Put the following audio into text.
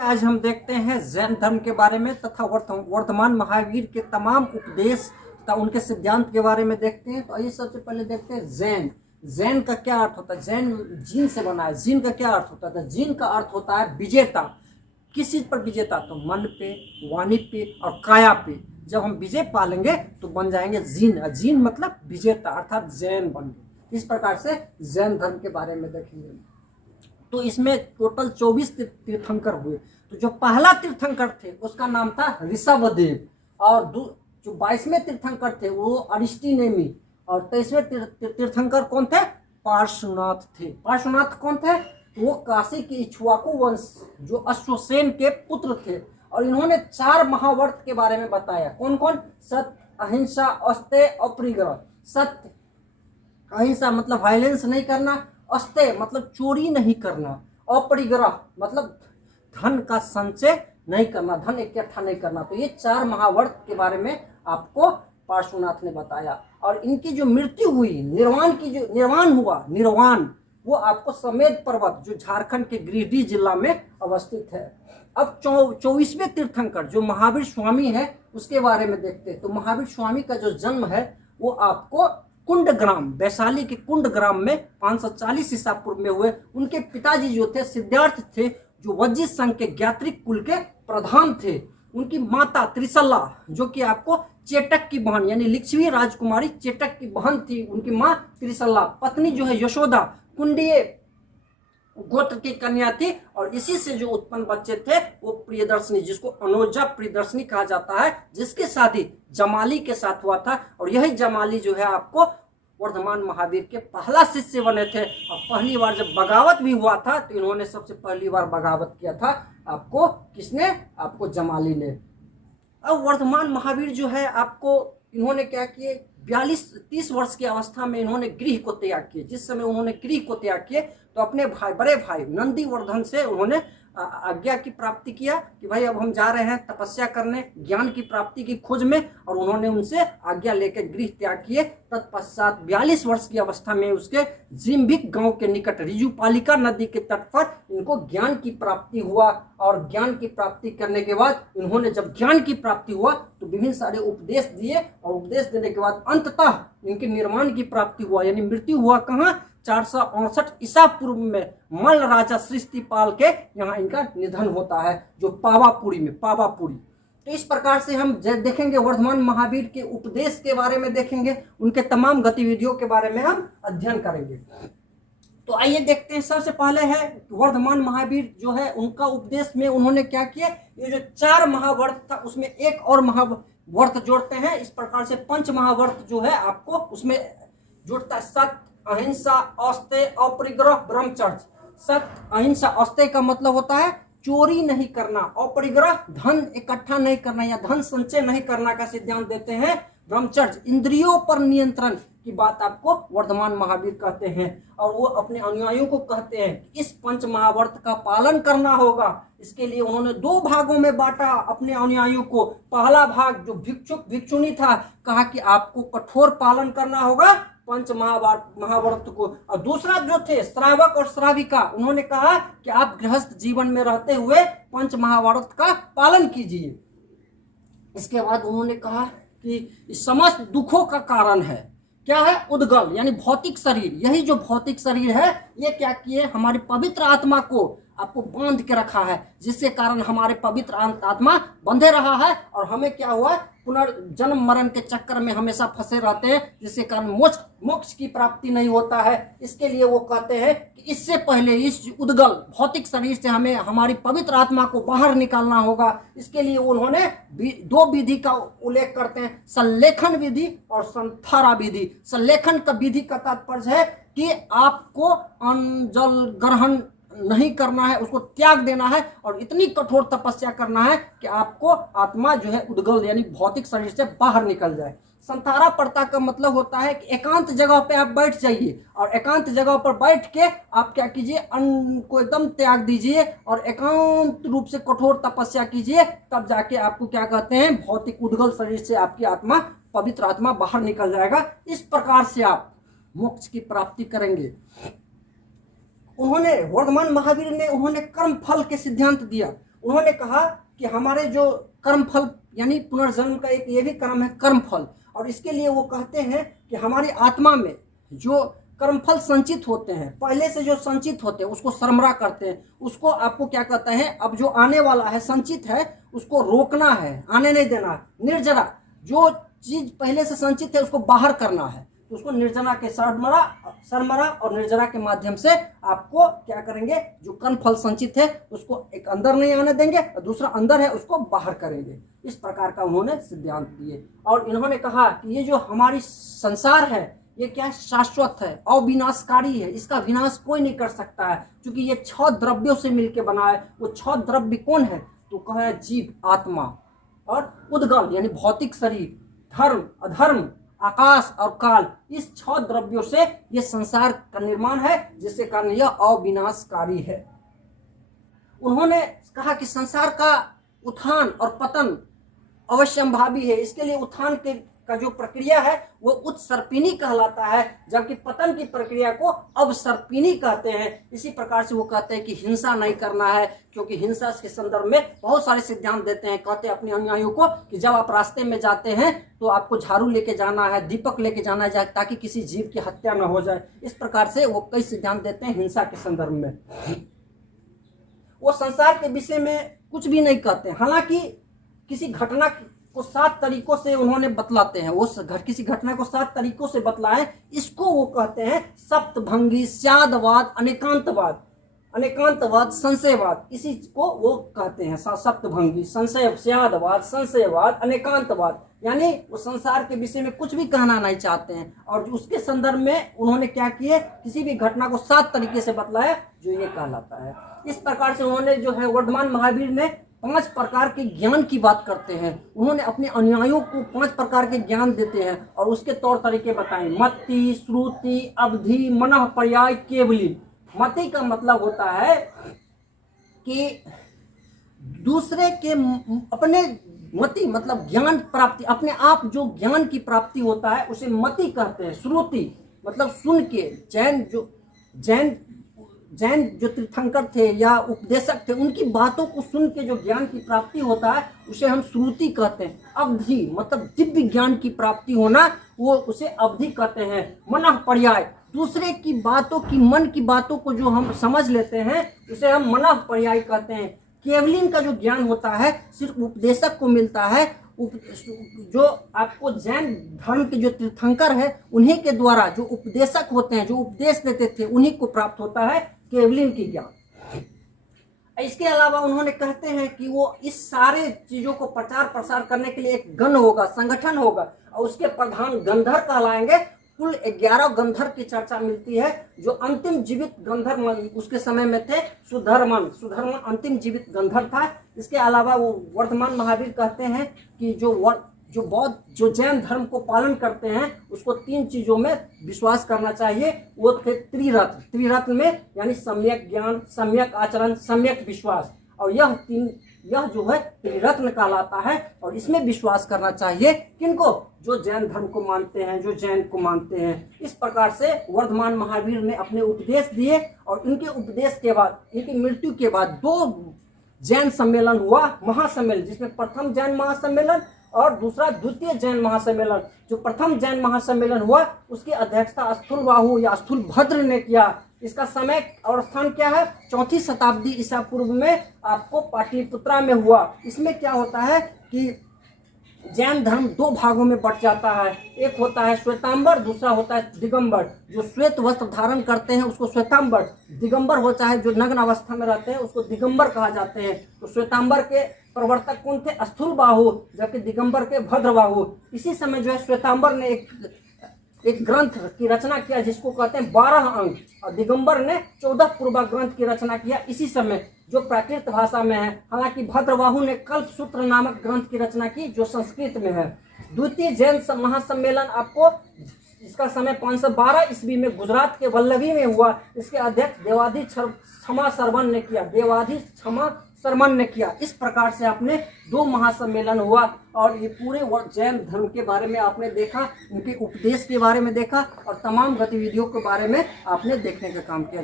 आज हम देखते हैं जैन धर्म के बारे में तथा वर्तमान महावीर के तमाम उपदेश तथा उनके सिद्धांत के बारे में देखते हैं। तो आइए सबसे पहले देखते हैं जैन। जैन का क्या अर्थ होता है? जैन जीन से बना है। जीन का क्या अर्थ होता है? जीन का अर्थ होता है विजेता। किस चीज पर विजेता? तो मन पे, वाणी पे और काया पे। जब हम विजय पालेंगे तो बन जाएंगे जीन। जीन मतलब विजेता, अर्थात जैन बन गए। इस प्रकार से जैन धर्म के बारे में देखेंगे। तो इसमें टोटल 24 तीर्थंकर हुए। तो जो पहला तीर्थंकर थे उसका नाम था ऋषभदेव, और जो 22वें तीर्थंकर थे वो अरिस्टिनेमी, और 23वें तीर्थंकर कौन थे? पार्श्वनाथ थे। पार्श्वनाथ कौन थे? वो काशी के इक्ष्वाकु वंश जो अश्वसेन के पुत्र थे, और इन्होंने 4 महाव्रत के बारे में बताया। कौन कौन? सत्य, अहिंसा, अस्तेय, अपरिग्रह। सत्य, अहिंसा मतलब वायलेंस नहीं करना, अस्तेय मतलब चोरी नहीं करना, अपरिग्रह मतलब धन का संचय नहीं करना, धन इकट्ठा नहीं करना। तो ये 4 महाव्रत के बारे में आपको पार्श्वनाथ ने बताया। और इनकी जो मृत्यु हुई, निर्वाण हुआ, निर्वाण, वो आपको समेत पर्वत जो झारखंड के गिरिडीह जिला में अवस्थित है। अब 24वें तीर्थंकर जो महावीर स्वामी है उसके बारे में देखते हैं। तो महावीर स्वामी का जो जन्म है वो आपको कुंडग्राम, वैशाली के कुंडग्राम में 540 ईसा पूर्व में हुए। उनके पिताजी जो थे सिद्धार्थ थे, जो वज्जित संघ के ज्ञात्रिक कुल के प्रधान थे। उनकी माता त्रिशला जो कि आपको चेटक की बहन यानी लिच्छवी राजकुमारी चेटक की बहन थी, उनकी माँ त्रिशला। पत्नी जो है यशोदा कुंडीय गोत्र की कन्या थी, और इसी से जो उत्पन्न बच्चे थे वो प्रियदर्शनी, जिसको अनुजा प्रियदर्शनी कहा जाता है, जिसकी शादी जमाली के साथ हुआ था। और यही जमाली जो है आपको वर्धमान महावीर के पहला शिष्य बने थे। और पहली बार जब बगावत भी हुआ था तो इन्होंने सबसे पहली बार बगावत किया था। आपको किसने? आपको जमाली ने। अब वर्धमान महावीर जो है आपको इन्होंने क्या किए? 30 वर्ष की अवस्था में इन्होंने गृह को त्याग किए। जिस समय उन्होंने गृह को त्याग किए तो अपने बड़े भाई नंदीवर्धन से उन्होंने आज्ञा की प्राप्ति किया कि भाई अब हम जा रहे हैं तपस्या करने, ज्ञान की प्राप्ति की खोज में, और उन्होंने उनसे आज्ञा लेकर गृह त्याग किए। तत्पश्चात 42 वर्ष की अवस्था में उसके जिम्बिक गांव के निकट रिजुपालिका नदी के तट पर इनको ज्ञान की प्राप्ति हुआ। और ज्ञान की प्राप्ति करने के बाद इन्होंने, जब ज्ञान की प्राप्ति हुआ तो विभिन्न सारे उपदेश दिए, और उपदेश देने के बाद अंततः इनके निर्वाण की प्राप्ति हुआ, यानी मृत्यु हुआ कहाँ? 468 ईसा पूर्व में मल्ल राजा सृष्टिपाल के यहाँ इनका निधन होता है, जो पावापुरी में, पावापुरी। तो इस प्रकार से हम देखेंगे वर्धमान महावीर के उपदेश के बारे में देखेंगे, उनके तमाम गतिविधियों के बारे में हम अध्ययन करेंगे। तो आइए देखते हैं। सबसे पहले है वर्धमान महावीर जो है उनका उपदेश में उन्होंने क्या किया? ये जो 4 महाव्रत था उसमें एक और महाव्रत जोड़ते हैं। इस प्रकार से 5 महाव्रत जो है आपको उसमें जोड़ता है। सत्य, अहिंसा, अस्तेय, अपरिग्रह, ब्रह्मचर्य। सत्य, अहिंसा, अस्तेय का मतलब होता है चोरी नहीं करना, अपरिग्रह धन इकट्ठा नहीं करना या धन संचय नहीं करना का सिद्धांत देते हैं। ब्रह्मचर्य इंद्रियों पर नियंत्रण की बात आपको वर्धमान महावीर कहते हैं, और वो अपने अनुयायियों को कहते हैं कि इस 5 महाव्रत का पालन करना होगा। इसके लिए उन्होंने 2 भागों में बांटा अपने अनुयायियों को। पहला भाग जो भिक्षुक भिक्षुणी था, कहा कि आपको कठोर पालन करना होगा 5 महाव्रत को, और दूसरा जो थे श्रावक और श्राविका, उन्होंने कहा कि आप गृहस्थ जीवन में रहते हुए 5 महाव्रत का पालन कीजिए। इसके बाद उन्होंने कहा कि इस समस्त दुखों का कारण है क्या है? उद्गल यानी भौतिक शरीर। यही जो भौतिक शरीर है ये क्या किए? हमारी पवित्र आत्मा को आपको बांध के रखा है, जिसके कारण हमारे पवित्र आत्मा बंधे रहा है, और हमें क्या हुआ? पुनर्जन्म मरण के चक्कर में हमेशा फंसे रहते हैं, जिसके कारण मोक्ष की प्राप्ति नहीं होता है। इसके लिए वो कहते हैं कि इससे पहले इस उद्गल भौतिक शरीर से हमें हमारी पवित्र आत्मा को बाहर निकालना होगा। इसके लिए उन्होंने 2 विधि का उल्लेख करते हैं, संलेखन विधि और संथारा विधि। संलेखन का विधि का तात्पर्य है कि आपको अन्न जल ग्रहण नहीं करना है, उसको त्याग देना है, और इतनी कठोर तपस्या करना है कि आपको आत्मा जो है उद्गल यानी भौतिक शरीर से बाहर निकल जाए। संथारा पर्ता का मतलब होता है कि एकांत जगह पे आप बैठ जाइए, और एकांत जगह पर बैठ के आप क्या कीजिए? अन्न को एकदम त्याग दीजिए और एकांत रूप से कठोर तपस्या कीजिए, तब जाके आपको क्या कहते हैं? भौतिक उद्गल शरीर से आपकी आत्मा, पवित्र आत्मा बाहर निकल जाएगा। इस प्रकार से आप मोक्ष की प्राप्ति करेंगे। उन्होंने वर्धमान महावीर ने उन्होंने कर्म फल के सिद्धांत दिया। उन्होंने कहा कि हमारे जो कर्मफल यानी पुनर्जन्म का एक ये भी कर्म है कर्मफल, और इसके लिए वो कहते हैं कि हमारी आत्मा में जो कर्मफल संचित होते हैं, पहले से जो संचित होते हैं उसको सरमरा करते हैं, उसको आपको क्या कहते हैं, अब जो आने वाला है संचित है उसको रोकना है, आने नहीं देना है। निर्जरा, जो चीज पहले से संचित है उसको बाहर करना है, तो उसको निर्जना के सरमरा और निर्जरा के माध्यम से आपको क्या करेंगे, जो कर्मफल संचित है उसको एक अंदर नहीं आने देंगे और दूसरा अंदर है उसको बाहर करेंगे। इस प्रकार का उन्होंने सिद्धांत दिए। और इन्होंने कहा कि ये जो हमारी संसार है ये क्या है, शाश्वत है, अविनाशकारी है, इसका विनाश कोई नहीं कर सकता है, क्योंकि ये 6 द्रव्यों से मिलकर बना है। वो 6 द्रव्य कौन है, तो कहा जीव, आत्मा और उद्गल यानी भौतिक शरीर, धर्म, अधर्म, आकाश और काल, इस 6 द्रव्यों से ये संसार का निर्माण है, जिसके कारण यह अविनाशकारी है। उन्होंने कहा कि संसार का उत्थान और पतन अवश्यंभावी है, इसके लिए उत्थान का जो प्रक्रिया है वो उत्सर्पिणी कहलाता है, जबकि पतन की प्रक्रिया को अवसर्पिणी कहते हैं। इसी प्रकार से वो कहते हैं कि हिंसा नहीं करना है, क्योंकि हिंसा के संदर्भ में बहुत सारे सिद्धांत देते हैं। कहते हैं अपने अनुयायियों को कि जब आप रास्ते में जाते हैं तो आपको झाड़ू लेके जाना है, दीपक लेके जाना है, ताकि किसी जीव की हत्या न हो जाए। इस प्रकार से वो कई सिद्धांत देते हैं हिंसा के संदर्भ में। वो संसार के विषय में कुछ भी नहीं कहते, हालांकि किसी घटना को 7 तरीकों से उन्होंने बतलाते हैं। वो किसी घटना को 7 तरीकों से बतलाएं, इसको वो कहते हैं सप्तभंगी, स्यादवाद, अनेकांतवाद, अनेकांतवाद, संशयवाद, इसी को वो कहते हैं सप्तभंगी, संशय, स्यादवाद, संशयवाद, अनेकांतवाद। यानी वो संसार के विषय में कुछ भी कहना नहीं चाहते हैं, और उसके संदर्भ में उन्होंने क्या किए, किसी भी घटना को 7 तरीके से बतलाया, जो ये कहलाता है। इस प्रकार से उन्होंने जो है वर्धमान महावीर ने 5 प्रकार के ज्ञान की बात करते हैं। उन्होंने अपने अनुयायियों को 5 प्रकार के ज्ञान देते हैं और उसके तौर तरीके बताए। मति, श्रुति, अवधि, मनः, पर्याय, केवली। मति का मतलब होता है कि दूसरे के अपने, मति मतलब ज्ञान प्राप्ति, अपने आप जो ज्ञान की प्राप्ति होता है उसे मति कहते हैं। श्रुति मतलब सुन के, जैन जो तीर्थंकर थे या उपदेशक थे उनकी बातों को सुन के जो ज्ञान की प्राप्ति होता है उसे हम श्रुति कहते हैं। अवधि मतलब दिव्य ज्ञान की प्राप्ति होना, वो उसे अवधि कहते हैं। मनः पर्याय, दूसरे की बातों की, मन की बातों को जो हम समझ लेते हैं उसे हम मनः पर्याय कहते हैं। केवलिन का जो ज्ञान होता है सिर्फ उपदेशक को मिलता है, जो आपको जैन धर्म के जो तीर्थंकर है उन्हीं के द्वारा, जो उपदेशक होते हैं, जो उपदेश देते थे, उन्हीं को प्राप्त होता है केवलिन की ज्ञान। इसके अलावा उन्होंने कहते हैं कि वो इस सारे चीजों को प्रचार प्रसार करने के लिए एक गण होगा, संगठन होगा, और उसके प्रधान गंधर्व कहलाएंगे। कुल 11 गंधर्व की चर्चा मिलती है। जो अंतिम जीवित गंधर्व उसके समय में थे सुधर्मन अंतिम जीवित गंधर्व था। इसके अलावा वो वर्धमान महावीर कहते हैं कि जो बौद्ध, जो जैन धर्म को पालन करते हैं उसको 3 चीजों में विश्वास करना चाहिए। वो थे त्रिरत्न में, यानी सम्यक ज्ञान, सम्यक आचरण, सम्यक विश्वास, और यह जो है त्रिरत्न कहलाता है। और इसमें विश्वास करना चाहिए किनको, जो जैन धर्म को मानते हैं, जो जैन को मानते हैं। इस प्रकार से वर्धमान महावीर ने अपने उपदेश दिए, और इनके उपदेश के बाद, इनकी मृत्यु के बाद 2 जैन सम्मेलन हुआ, महासम्मेलन, जिसमें प्रथम जैन महासम्मेलन और दूसरा द्वितीय जैन महासम्मेलन। जो प्रथम जैन महासम्मेलन हुआ उसकी अध्यक्षता स्थूलबाहु या स्थूलभद्र ने किया। इसका समय और स्थान क्या है, 4वीं शताब्दी ईसा पूर्व में आपको पाटलिपुत्रा में हुआ। इसमें क्या होता है कि जैन धर्म 2 भागों में बट जाता है। एक होता है श्वेतांबर, दूसरा होता है दिगंबर। जो श्वेत वस्त्र धारण करते हैं उसको श्वेतांबर, दिगंबर होता है जो नग्न अवस्था में रहते हैं उसको दिगंबर कहा जाते हैं। तो श्वेतांबर के प्रवर्तक कौन थे, स्थूलबाहु, जबकि दिगंबर के भद्रबाहु। इसी समय जो है श्वेतांबर ने एक ग्रंथ की रचना किया जिसको कहते हैं 12 अंक, और दिगंबर ने 14 पूर्वा ग्रंथ की रचना किया इसी समय, जो प्राकृत भाषा में है। हालांकि भद्रबाहु ने कल्पसूत्र नामक ग्रंथ की रचना की जो संस्कृत में है। द्वितीय जैन महासम्मेलन आपको, इसका समय 512 ईस्वी में गुजरात के वल्लभी में हुआ। इसके अध्यक्ष देवाधि क्षमा सरवन ने किया, देवाधि क्षमा सरमन ने किया। इस प्रकार से आपने 2 महासम्मेलन हुआ, और ये पूरे जैन धर्म के बारे में आपने देखा, उनके उपदेश के बारे में देखा, और तमाम गतिविधियों के बारे में आपने देखने का काम किया।